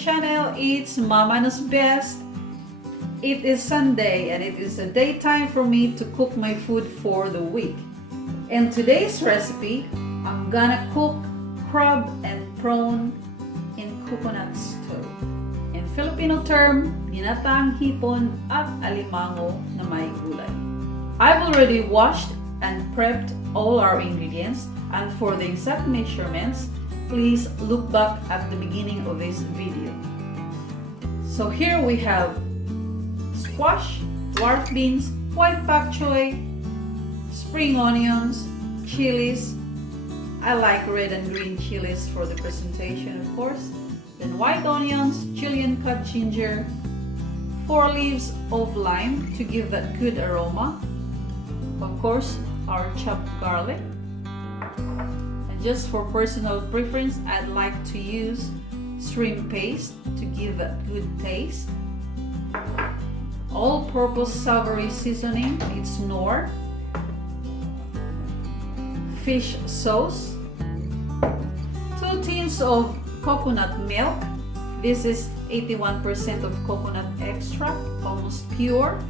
channel. It's Mama's Best. It is Sunday and it is a daytime for me to cook my food for the week. In today's recipe, I'm gonna cook crab and prawn in coconut stew. In Filipino term, Ginataang Hipon at Alimango na may gulay. I've already washed and prepped all our ingredients, and for the exact measurements, please look back at the beginning of this video. So here we have squash, dwarf beans, white pak choy, spring onions, chilies. I like red and green chilies for the presentation, of course. Then white onions, Chilean cut ginger, 4 leaves of lime to give that good aroma. Of course, our chopped garlic. And just for personal preference, I'd like to use shrimp paste to give that good taste. All-purpose savory seasoning, it's Knorr. Fish sauce. 2 tins of coconut milk. This is 81% of coconut extract, almost pure.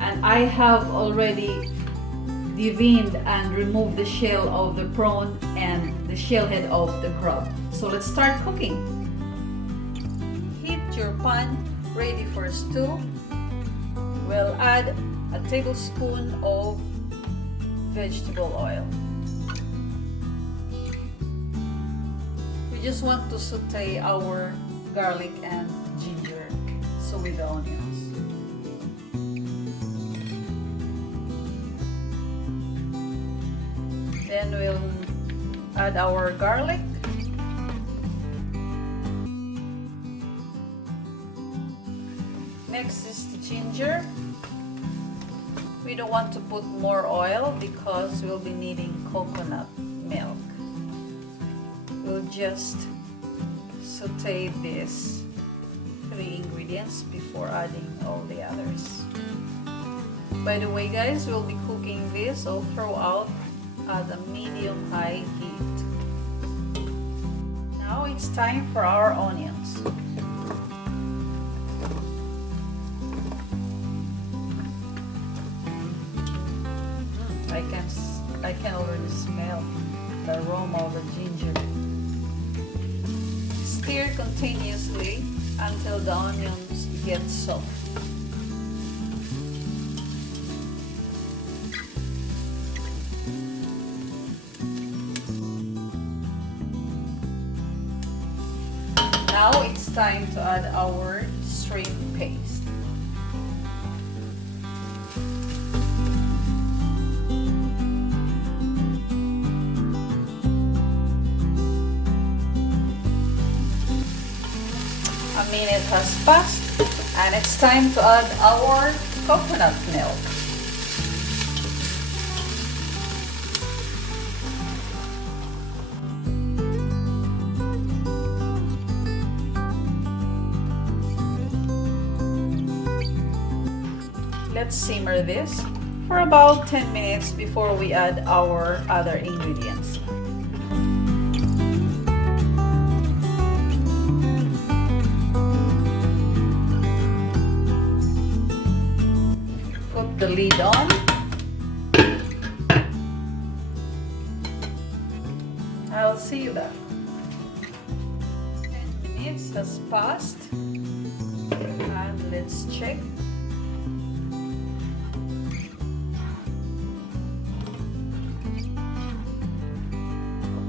And I have already deveined and removed the shell of the prawn and the shell head of the crab. So let's start cooking. Heat your pan ready for stew. We'll add a tablespoon of vegetable oil. We just want to saute our garlic and ginger, so with the onions. Then we'll add our garlic. Next is the ginger. We don't want to put more oil because we'll be needing coconut milk. We'll just saute these 3 ingredients before adding all the others. By the way, guys, we'll be cooking this all throughout at a medium-high heat. Now it's time for our onions. I can already smell the aroma of the ginger. Stir continuously until the onions get soft. Now it's time to add our shrimp paste. A minute has passed and it's time to add our coconut milk. Let's simmer this for about 10 minutes before we add our other ingredients. Put the lid on. I'll see you back. 10 minutes has passed and let's check.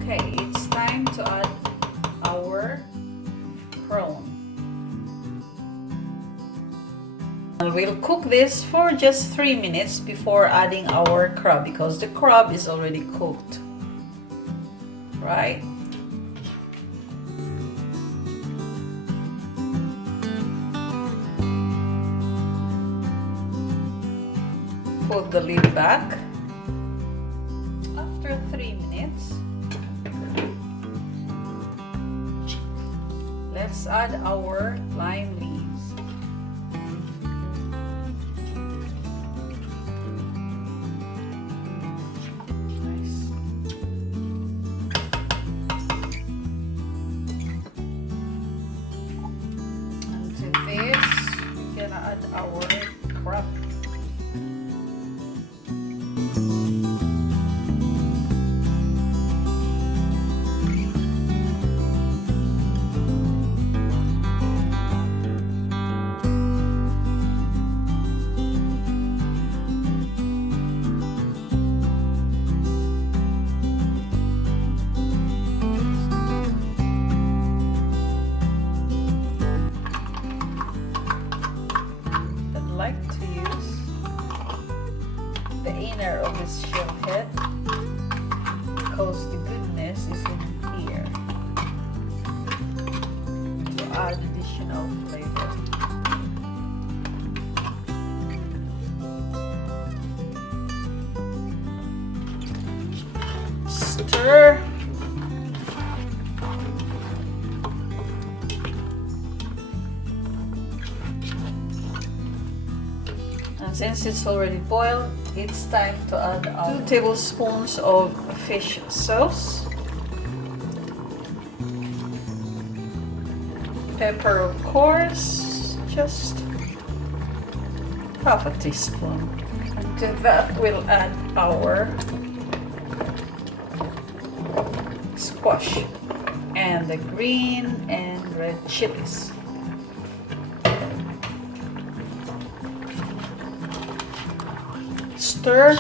Okay, it's time to add our prawn. We'll cook this for just 3 minutes before adding our crab because the crab is already cooked, right? Put the lid back. After 3 minutes, let's add our lime leaves. Nice. add our crab. The inner of this shell head because the goodness is in here to add additional flavor. Stir. And since it's already boiled, it's time to add 2 tablespoons of fish sauce, pepper of course, just half a teaspoon. And to that we'll add our squash and the green and red chilies. Stir.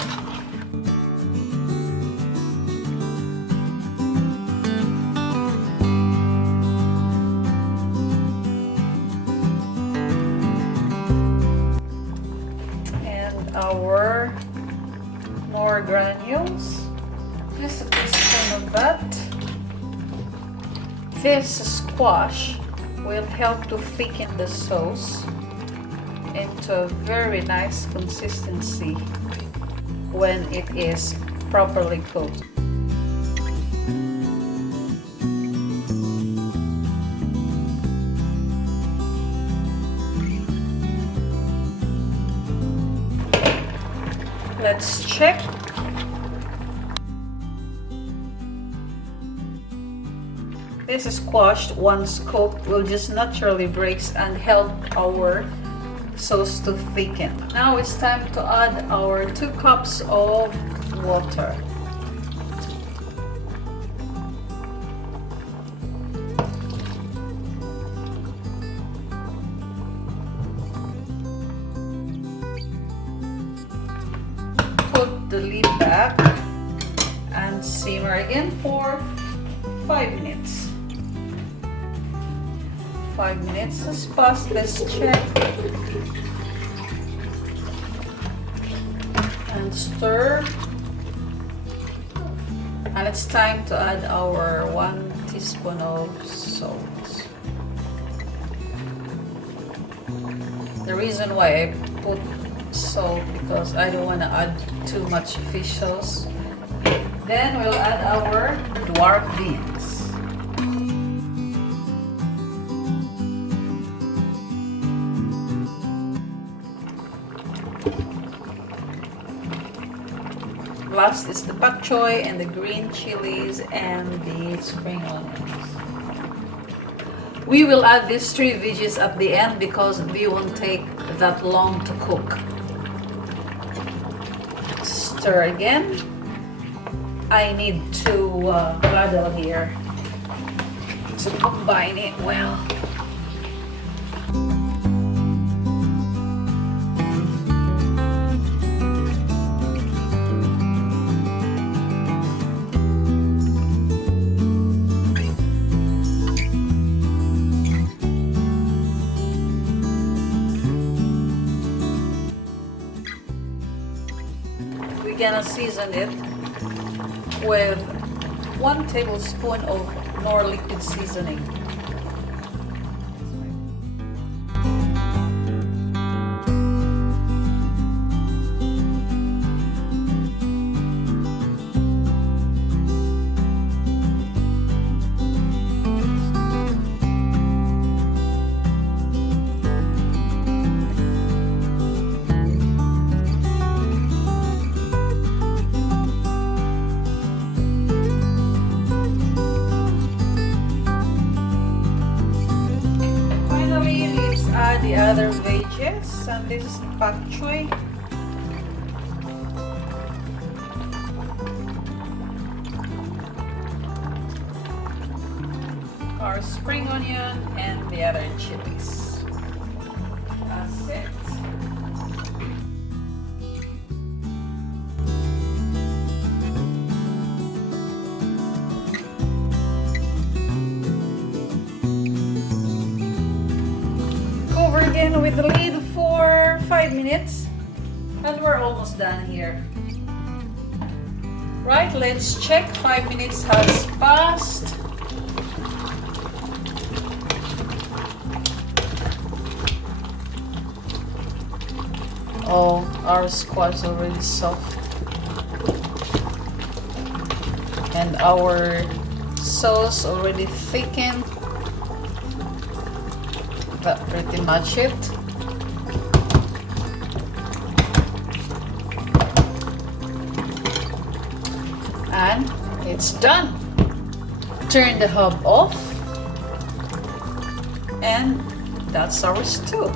And our more granules. Just a teaspoon of that. This squash will help to thicken the sauce into a very nice consistency when it is properly cooked. Let's check. This squash, once cooked, will just naturally break and help our sauce to thicken. Now it's time to add our 2 cups of water. Put the lid back and simmer again for 5 minutes. 5 minutes has passed. Let's check and stir. And it's time to add our 1 teaspoon of salt. The reason why I put salt because I don't want to add too much fish sauce. Then we'll add our dwarf beans. Last is the bok choy and the green chilies and the spring onions. We will add these 3 veggies at the end because they won't take that long to cook. Stir again. I need to ladle here to combine it well. We're gonna season it with 1 tablespoon of Knorr liquid seasoning. other veggies, and this is pak choy. Our spring onion and the other chilies. That's it. Cover again with the lid for 5 minutes, and we're almost done here. Right, let's check. 5 minutes has passed. Oh, our squash is already soft. And our sauce already thickened. That's pretty much it. And it's done. Turn the hob off. And that's our stew.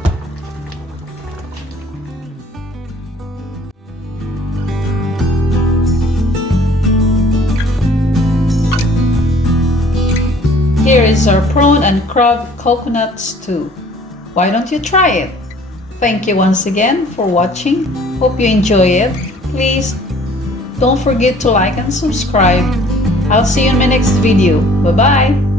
Here is our prawn and crab coconut stew. Why don't you try it? Thank you once again for watching. Hope you enjoy it. Please don't forget to like and subscribe. I'll see you in my next video. Bye-bye.